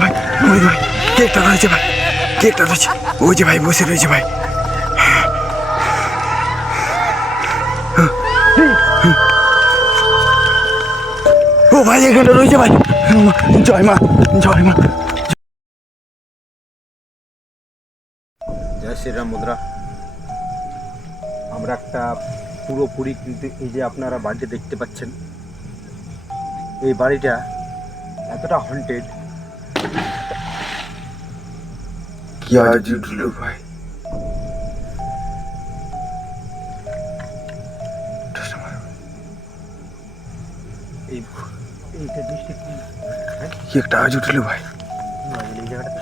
ভাই ভাই কেকটা ধরেছে ভাই, কেকটা ধরেছে। ওই যে ভাই বসে রয়েছে ভাই। ও ভাই এখানে রয়েছে ভাই। জয় মা, জয় মা। জয় শ্রীরাম বন্ধুরা, আমরা একটা পুরোপুরি কিন্তু এই যে আপনারা বাড়িটা দেখতে পাচ্ছেন, এই বাড়িটা এতটা হন্টেড। কি আজ উঠলো ভাই। এইটা ডিস্ট্রিক্ট কি একটা আজ উঠলো ভাই, এই জায়গাটাতে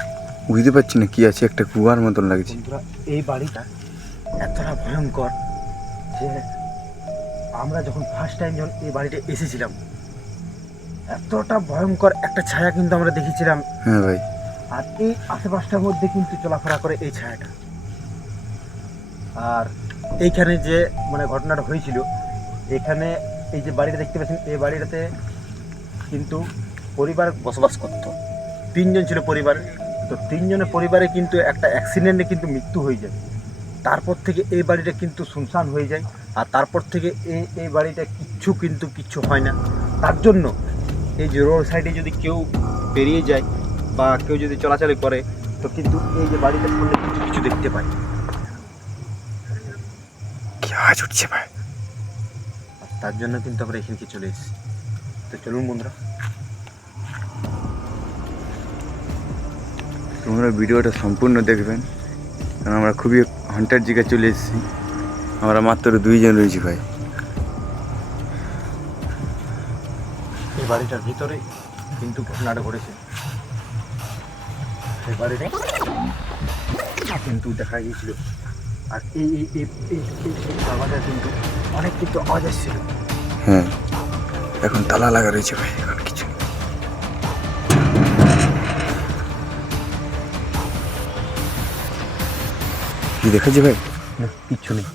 বুঝতে পারছি না কি আছে, একটা কুয়ার মতন লাগছে। বন্ধুরা এই বাড়িটা এতটা ভয়ঙ্কর যে আমরা যখন ফার্স্ট টাইম যখন এই বাড়িতে এসেছিলাম, এতটা ভয়ঙ্কর একটা ছায়া কিন্তু আমরা দেখেছিলাম। হ্যাঁ ভাই, আর এই আশেপাশটার মধ্যে কিন্তু চলাফেরা করে এই ছায়াটা। আর এইখানে যে মানে ঘটনাটা হয়েছিল, এখানে এই যে বাড়িটা দেখতে পাচ্ছেন, এই বাড়িটাতে কিন্তু পরিবার বসবাস করতো, 3 জন ছিল পরিবার। তো 3 জনের পরিবারে কিন্তু একটা অ্যাক্সিডেন্টে কিন্তু মৃত্যু হয়ে যায়। তারপর থেকে এই বাড়িটা কিন্তু শুনশান হয়ে যায়। আর তারপর থেকে এই বাড়িটা কিচ্ছু হয় না। তার জন্য এই যে রোড সাইডে যদি কেউ পেরিয়ে যায় বা কেউ যদি চলাচল করে, তো কিন্তু এই যে বাড়িটার সামনে কিছু দেখতে পায়। কি আওয়াজ উঠছে ভাই। তার জন্য কিন্তু আমরা এখানে চলে এসেছি। তো চলুন বন্ধুরা, তোমরা ভিডিওটা সম্পূর্ণ দেখবেন, কারণ আমরা খুবই হন্টার জায়গায় চলে এসেছি। আমরা মাত্র 2 জন রয়েছি ভাই। এই বাড়িটার ভিতরে কিন্তু ঘটনাটা ঘটেছে। এই বাড়িটা কিন্তু দেখা গিয়েছিল। আর এই জায়গাটা কিন্তু অনেক কিন্তু আওয়াজ আসছিল। হ্যাঁ, এখন তালা লাগা রয়েছে ভাই, এখন কিছু নেই। কি দেখাচ্ছে ভাই? না, কিচ্ছু নেই।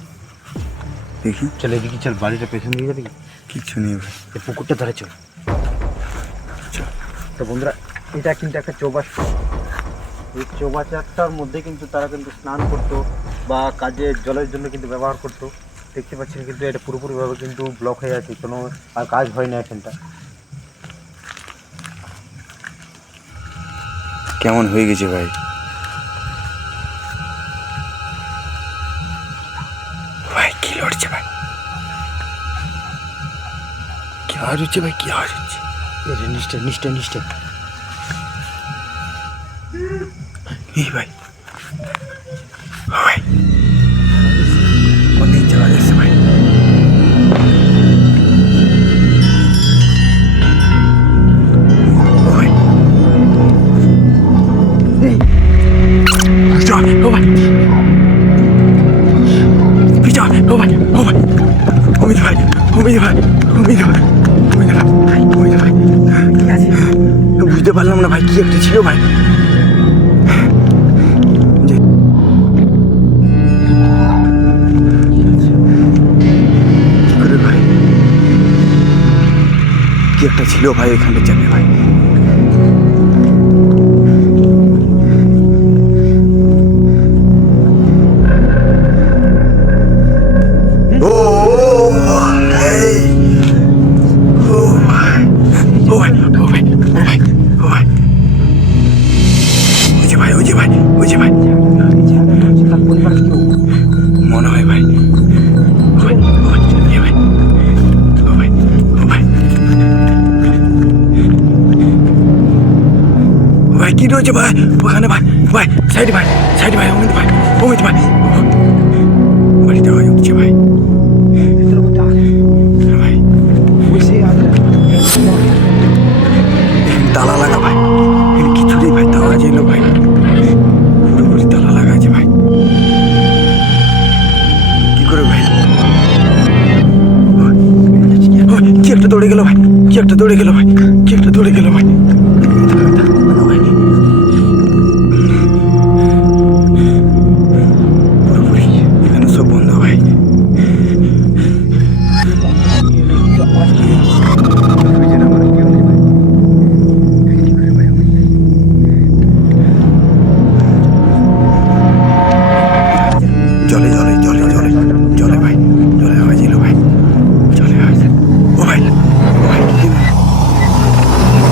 দেখি, চল এদিকে, চল বাড়িটা পেছন দিকে যাবি। কিচ্ছু নেই ভাই। এই পুকুরটা ধরে চল। তো বন্ধুরা, এটা কিন্তু একটা চৌবাচ্চা। এই চৌবাচ্চাটার মধ্যে কিন্তু তারা কিন্তু স্নান করতো বা কাজে জলের জন্য কিন্তু ব্যবহার করতো। দেখতে পাচ্ছেন কিন্তু এটা পুরোপুরিভাবে কিন্তু ব্লক হয়ে আছে, কোনো আর কাজ হয় না এখানটা। কেমন হয়ে গেছে ভাই। ভাই কি লড়ছে ভাই, কি আওয়াজ হচ্ছে ভাই, কি আওয়াজ হচ্ছে? এই যে নিশ্চয় এই ভাই, ভাই অনেক যাওয়া যাচ্ছে ভাই। ভাই ও ভাই, পিছা ও ভাই, ও ভাই, অমিত ভাই, অমিত ভাই, অমিত ভাই, অমিত ভাই, অমিত ভাই, ঠিক আছে? বুঝতে পারলাম না ভাই, কি একটা ছিল ভাই। কি করে ভাই, কি একটা ছিল ভাই এখানে যাবে ভাই। মনে হয় ভাই, ভাই কি রয়েছে ভাই ওখানে ভাই, ভাই সাইড ভাই, অমিত ভাই, বাড়িতে ভাই উঠছে ভাই। ভাই তালা লাগা ভাই, কিছু নেই ভাই, তালা যেল ভাই, পুরোপুরি তালা লাগা আছে ভাই। কি করে ভাই, কি একটা দৌড়ে গেল ভাই, কি একটা দৌড়ে গেল ভাই, কি একটা দৌড়ে গেল ভাই। পুরোপুরি এখানে সব বন্ধ ভাই।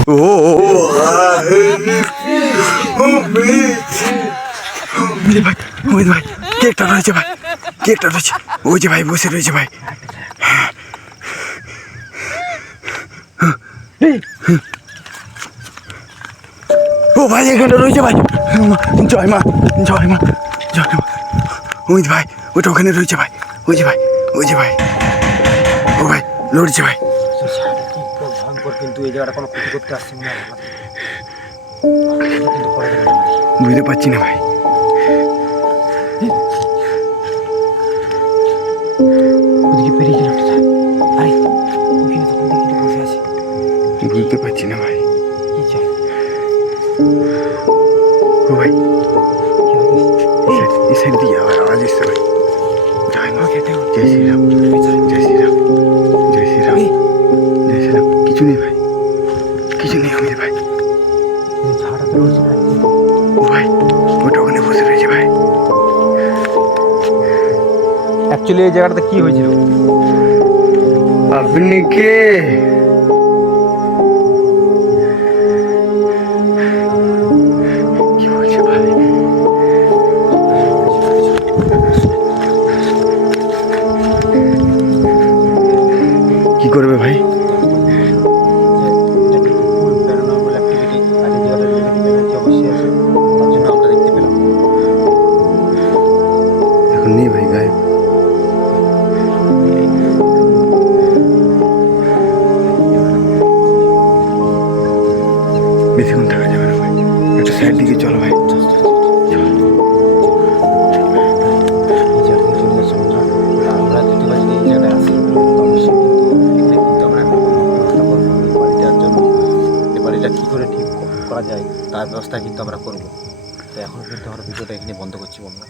ও ভাই, ওই ভাই, কে একটা রয়েছে ভাই, কে একটা রয়েছে, ওই যে ভাই বসে রয়েছে ভাই। ও ভাই এখানে রয়েছে ভাই, জয় মা, জয় মা, জয় মা। ওই ভাই, ওটা ওখানে রয়েছে ভাই, ওই যে ভাই, ওই যে ভাই, ও ভাই লড়ছে ভাই। ভয়ঙ্কর, কিন্তু এই জায়গাটা কোনো ক্ষতি করতে আসছে মনে হয় আমাদের। কিন্তু পরে যাবে না। বুঝতে পারছি না ভাই। ওদিকে পেরিয়ে গেল কোথায়? আরে ওখানে তখন থেকে কিন্তু বসে আছে। বুঝতে পারছি না ভাই। কি চাই? ও ভাই, কি হবে? এই সাইড দিয়ে আওয়াজ এসছে ভাই। জয় মা, জয় শ্রীরাম, জয় শ্রীরাম, জয় শ্রীরাম, জয় শ্রীরাম। কিছু নেই ভাই, কিছু নেই অমিত ভাই। এই ঝাড়াতে রয়েছে ভাই। ও ভাই, ওটা ওখানে বসে রয়েছে ভাই। অ্যাকচুয়ালি এই জায়গাটাতে কি হয়েছিল? আপনি কে? কি বলছে ভাই? কি করবে ভাই? প্যারানর্মাল অ্যাক্টিভিটি আর এই জায়গাটার নেগেটিভ এনার্জি অবশ্যই আছে, তার জন্য আমরা দেখতে পেলাম। এখন নেই ভাই গায়ে। বেশিক্ষণ থাকা যাবে না ভাই, একটা সাইড দিকে চলো ভাই। এই জায়গা থেকে চলে যাচ্ছে বন্ধুরা। আর আমরা যদি বা যদি এই জায়গায় আসি তো অবশ্যই কিন্তু এখানে কিন্তু আমরা একটা কোনো ব্যবস্থা করবো এই বাড়িটার জন্য। এই বাড়িটা কী করে ঠিক করা যায় তার ব্যবস্থা কিন্তু আমরা করবো। তো এখন কিন্তু আমরা ভিডিওটা এখানে বন্ধ করছি বন্ধুরা।